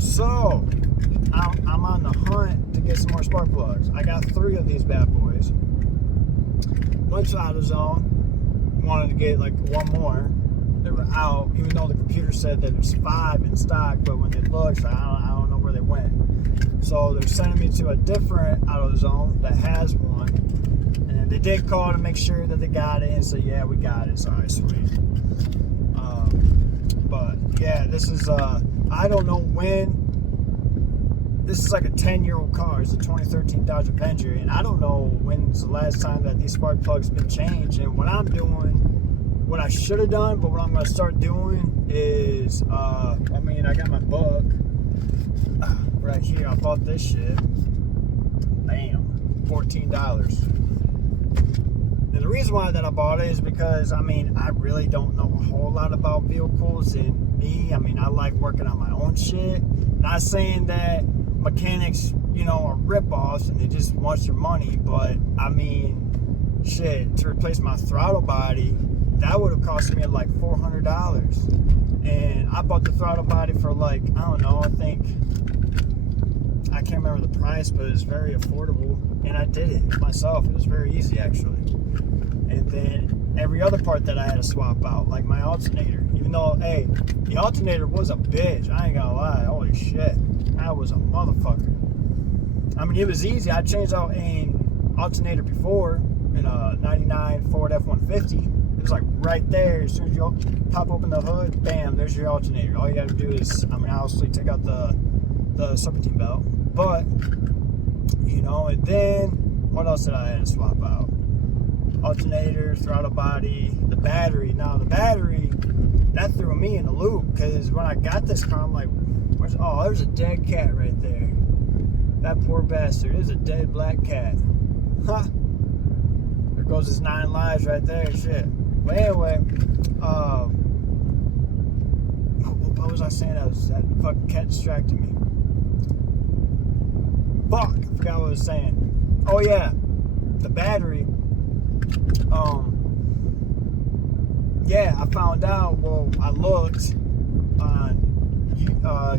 So, I'm on the hunt to get some more spark plugs. I got 3 of these bad boys. Went to AutoZone, wanted to get like 1 more. They were out, even though the computer said that there's 5 in stock, but when they looked, I don't know where they went. So they're sending me to a different AutoZone that has one. And they did call to make sure that they got it and say, yeah, we got it. So, all right, sweet. But yeah, this is, I don't know when. This is like a 10-year-old car. It's a 2013 Dodge Avenger, and I don't know when's the last time that these spark plugs have been changed. And what I'm doing, what I should have done, but what I'm going to start doing is, I got my book right here. I bought this shit. Bam, $14. And the reason why that I bought it is because, I really don't know a whole lot about vehicles, and me, I like working on my own shit. Not saying that mechanics, are rip-offs and they just want your money, but shit, to replace my throttle body, that would have cost me like $400. And I bought the throttle body for like, I don't know, I can't remember the price, but it was very affordable, and I did it myself. It was very easy, actually. And then every other part that I had to swap out, like my alternator, even though, hey, the alternator was a bitch, I ain't gonna lie, holy shit, that was a motherfucker. It was easy. I changed out an alternator before in a 99 Ford F-150. It was like right there. As soon as you pop open the hood, bam, there's your alternator. All you gotta do is, obviously take out the serpentine belt, but, and then, what else did I have to swap out? Alternator, throttle body, the battery. Now, the battery, that threw me in the loop, because when I got this car, I'm like, there's a dead cat right there. That poor bastard. There's a dead black cat. Huh. There goes his 9 lives right there. Shit. But anyway, what was I saying? That fucking cat distracted me. Fuck, I forgot what I was saying. Oh yeah, the battery. Yeah, I found out. Well, I looked on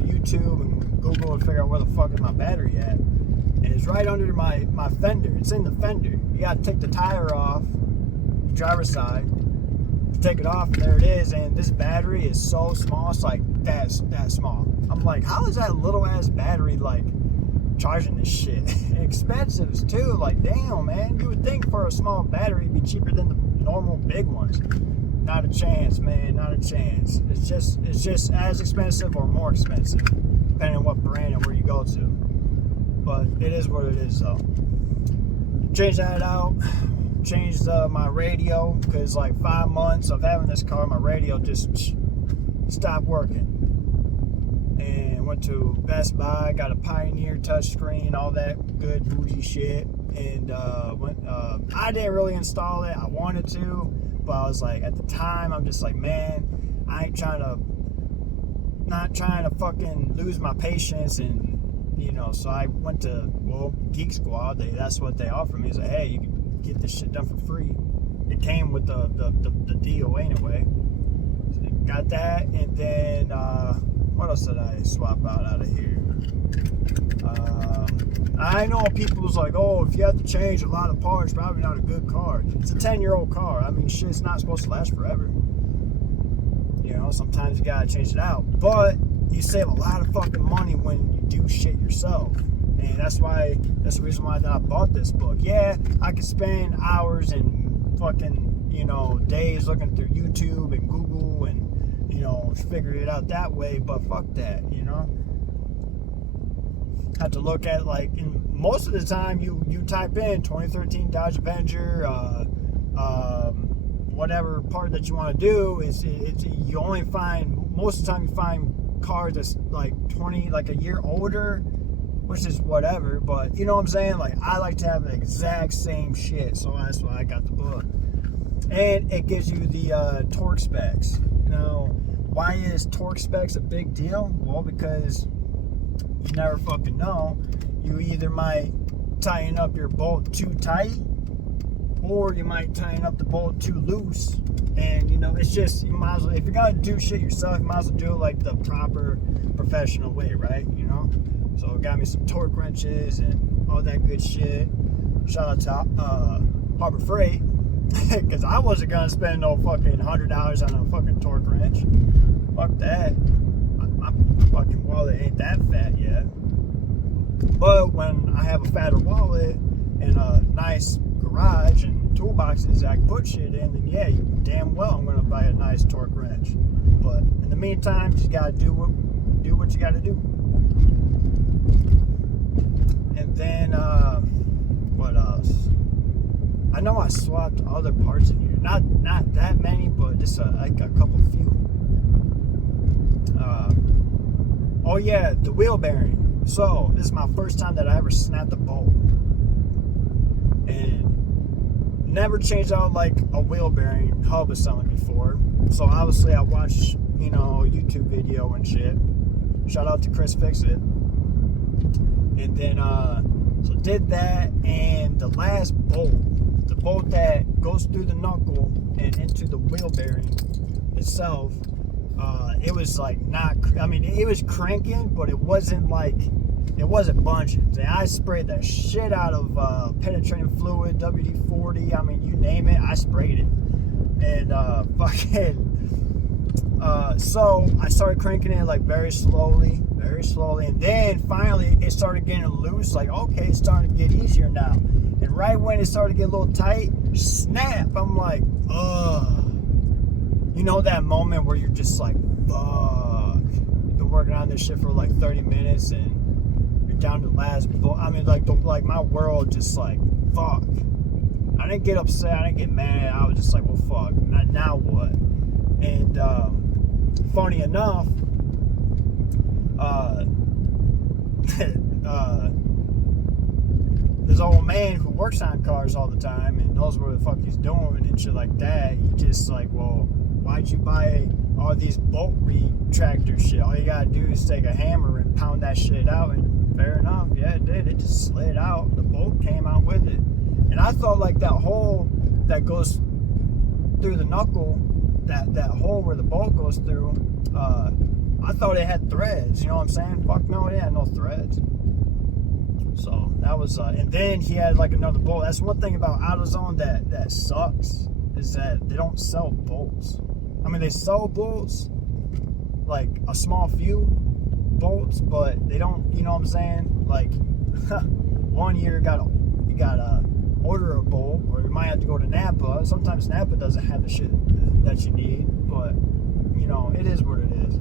YouTube and Google and figure out where the fuck is my battery at, and it's right under my fender. It's in the fender. You gotta take the tire off, the driver's side, take it off, and there it is. And this battery is so small. It's like that small. I'm like, how is that little ass battery like charging this shit? Expensive too. Like, damn, man. You would think for a small battery it'd be cheaper than the normal big ones. Not a chance, man. Not a chance. It's just as expensive or more expensive, depending on what brand and where you go to. But it is what it is, though. Changed that out. Changed my radio, because like 5 months of having this car, my radio just stopped working. And went to Best Buy, got a Pioneer touchscreen, all that good bougie shit. And I didn't really install it. I wanted to, but I was like, at the time, I'm just like, man, I ain't not trying to fucking lose my patience. And so I went to Geek Squad. That's what they offered me. It's like, hey, you can get this shit done for free. It came with the deal anyway. So got that, and then what else did I swap out of here? I know people was like, oh, if you have to change a lot of parts, probably not a good car. It's a 10-year-old car. Shit's not supposed to last forever. Sometimes you gotta change it out, but you save a lot of fucking money when you do shit yourself. And that's the reason why that I bought this book. Yeah, I could spend hours and fucking, days looking through YouTube and Google and, figure it out that way, but fuck that, Have to look at, like, in most of the time you type in 2013 Dodge Avenger, whatever part that you want to do, you only find, most of the time you find cars that's like 20, like a year older, which is whatever, but you know what I'm saying? Like, I like to have the exact same shit, so that's why I got the book. And it gives you the torque specs. Why is torque specs a big deal? Well, because you never fucking know. You either might tighten up your bolt too tight, or you might tighten up the bolt too loose. And you know, it's just, you might as well, if you're gonna do shit yourself, you might as well do it like the proper professional way, right? You know. So it got me some torque wrenches and all that good shit. Shout out to Harbor Freight, because I wasn't gonna spend no fucking $100 on a fucking torque wrench. Fuck that. My fucking wallet ain't that fat yet. But when I have a fatter wallet and a nice garage and toolboxes I can put shit in, then yeah, damn well I'm gonna buy a nice torque wrench. But in the meantime, just gotta do what you gotta do. And then what else? I know I swapped other parts in here. Not that many, but just like a couple few. Oh yeah, the wheel bearing. So this is my first time that I ever snapped a bolt, and never changed out like a wheel bearing hub or something before. So obviously I watched, you know, YouTube video and shit. Shout out to Chris Fix It. And then so did that, and the last bolt, the bolt that goes through the knuckle and into the wheel bearing itself, it was like not, I mean, it was cranking, but it wasn't like, it wasn't bunching. I sprayed the shit out of penetrating fluid, WD-40, I mean, you name it, I sprayed it. And so I started cranking it like very slowly, and then finally it started getting loose, like, okay, it's starting to get easier now. And right when it started to get a little tight, snap, I'm like, ugh. You know that moment where you're just like, fuck. Been working on this shit for like 30 minutes and you're down to the last bolt. I mean, like my world just like, fuck. I didn't get upset, I didn't get mad. I was just like, well, fuck. Now what? And funny enough, this old man who works on cars all the time and knows what the fuck he's doing and shit like that, he just like, well, why'd you buy all these bolt retractor shit? All you gotta do is take a hammer and pound that shit out. And fair enough, yeah, it did. It just slid out. The bolt came out with it. And I thought like that hole that goes through the knuckle, that hole where the bolt goes through, I thought it had threads. You know what I'm saying? Fuck no, it had no threads. So that was, and then he had like another bolt. That's one thing about AutoZone that sucks, is that they don't sell bolts. I mean, they sell bolts, like a small few bolts, but they don't, you know what I'm saying? Like, one year you gotta order a bolt, or you might have to go to Napa. Sometimes Napa doesn't have the shit that you need, but you know, it is what it is.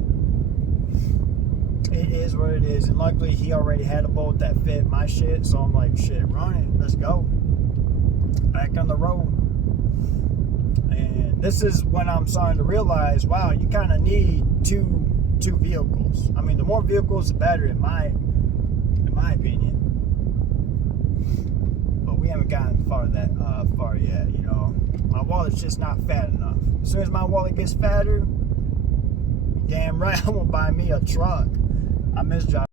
It is what it is. And luckily he already had a bolt that fit my shit, so I'm like, shit, run it, let's go back on the road. And this is when I'm starting to realize, wow, you kind of need two vehicles. I mean, the more vehicles the better, in my opinion. But we haven't gotten far yet, you know. My wallet's just not fat enough. As soon as my wallet gets fatter, damn right I'm gonna buy me a truck. I miss driving.